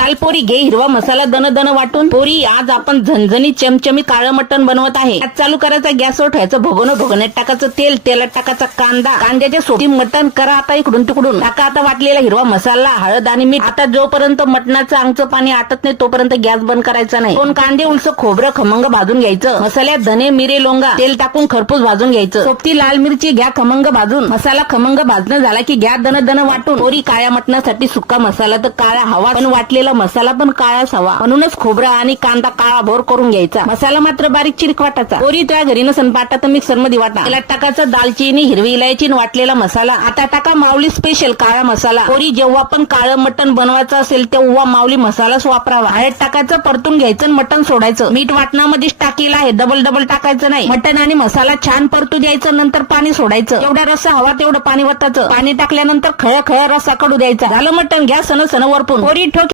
चाल पोरी घे हिरवा मसाला दन दन वाटून. पोरी आज आपण झणझणी चमचमी काळं मटण बनवत आहे. आज चालू करायचा गॅसवर ठेवायचं भगोनं, भगोन्यात टाकायचं तेल, तेलात टाकायचा कांदा, कांद्याच्या सोबती मटण करा आता इकडून तिकडून. टाका आता वाटलेला हिरवा मसाला, हळद आणि मीठ. आता जोपर्यंत मटणाचं अंगचं पाणी आटत नाही तोपर्यंत गॅस बंद करायचा नाही. 2 कांदे उलस खोबरं खमंग भाजून घ्यायचं. मसाल्यात धने मिरे लोंगा तेल टाकून खरपूस भाजून घ्यायचं. सोबती लाल मिरची घ्या खमंग भाजून. मसाला खमंग भाजणं झाला की घ्या दन दन वाटून. पोरी काळ्या मटणासाठी सुक्का मसाला तर काळा हवा, पण वाटलेला मसाला पण काळाच हवा. म्हणूनच खोबरं आणि कांदा काळा भोर करून घ्यायचा. मसाला मात्र बारीक चिरीक वाटायचा. पोरी तुझ्या घरी नसन पाटा तर मिक्सर मध्ये वाटा. त्याला टाकायचं दालचिनी, हिरवी इलायची, वाटलेला मसाला. आता टाका माऊली स्पेशल काळा मसाला. पोरी जेव्हा पण काळं मटण बनवायचं असेल तेव्हा माऊली मसालाच वापरावा. हळद टाकायचं, परतून घ्यायचं, मटण सोडायचं. मीठ वाटणामध्येच टाकेलं आहे, डबल टाकायचं नाही. मटण आणि मसाला छान परतू द्यायचं, नंतर पाणी सोडायचं. एवढा रस्सा हवा तेवढं पाणी वतायचं. पाणी टाकल्यानंतर खळ रस्सा कडू द्यायचा. झालं मटण, घ्या सण वरपून. पोरी ठोक